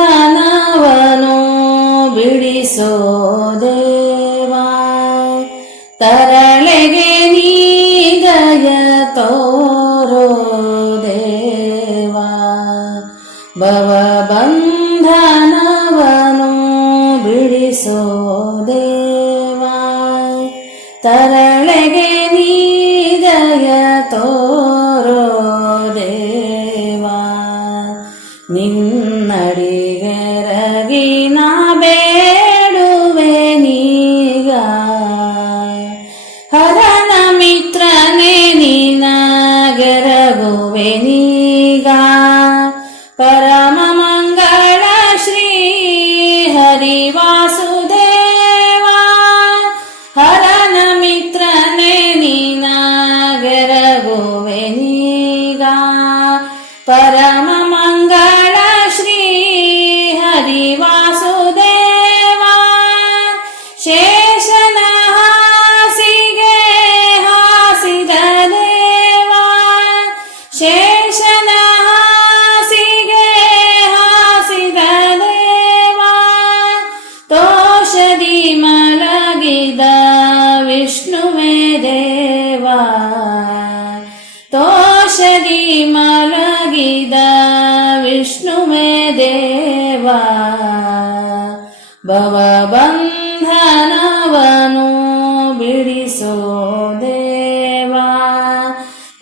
ಭವಬಂಧನವನು ಬಿಡಿಸೋ ದೇವಾ ತರಳೆಗೆ ನೀದಯ ತೋರೋ ದೇವಾ ಭವಬಂಧನವನು ಬಿಡಿಸೋ ದೇವಾ ತರಳೆಗೆ ನೀದಯ ತೋರೋ ನಿನ್ನಡಿಗೆರಗಿ ನಾ ಬೇಡುವೆ ನೀಗ. ಹರನ ಮಿತ್ರನೇ ನಿನಗೆರಗುವೆ ನೀಗ. ಪರಮ ಮಂಗಳ ಶ್ರೀ ಹರಿವಾಸುದೇವ ಭವಬಂಧನವನು ಬಿಡಿಸೋ ದೇವ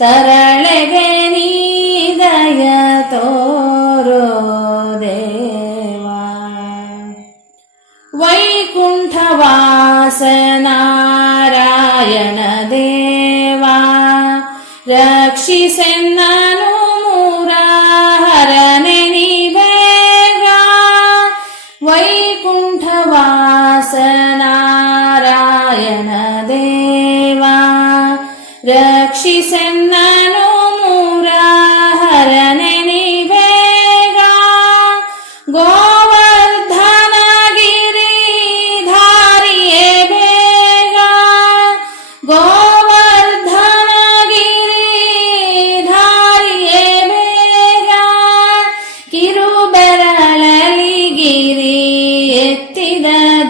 ತರಳೆಗೆ ನೀದಯ ತೋರೋ ದೇವ ವೈಕುಂಠವಾಸನಾರಾಯಣ ದೇವಾ ರಕ್ಷಿಸೆನ್ನನು कुण्ठवासनारायणदेवा रक्षिसन्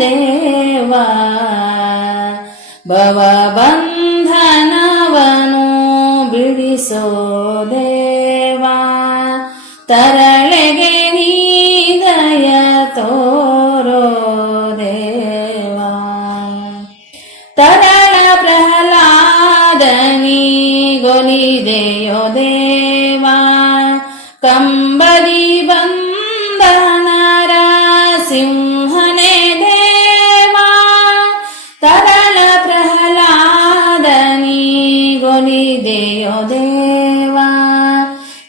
ದೇವ. ಬಂಧನವನು ಬಿಡಿಸೋ ದೇವಾ. ತರಳೆಗೆ ನೀದಯ ತೋರೋ ದೇವಾ. ತರಳ ಪ್ರಹ್ಲಾದನಿ ಗೊಲಿದೆಯೋ ದೇವಾ. ಕಂಬದಿ ತರಳ ಪ್ರಹ್ಲಾದನಿ ಗೊಲಿದೆಯೋ ದೇವ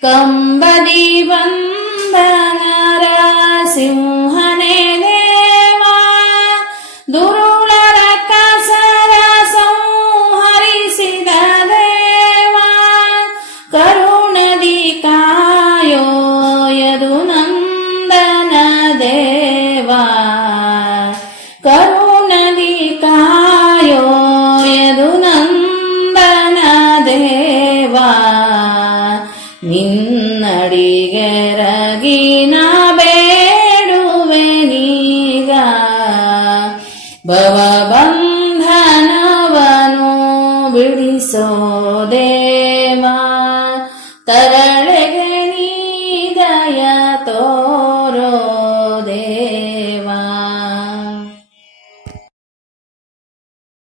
ಕಂಬದಿ ಬಂದ ನರ रिना वेडुवे निगा भवबं धनवनो बिडिसो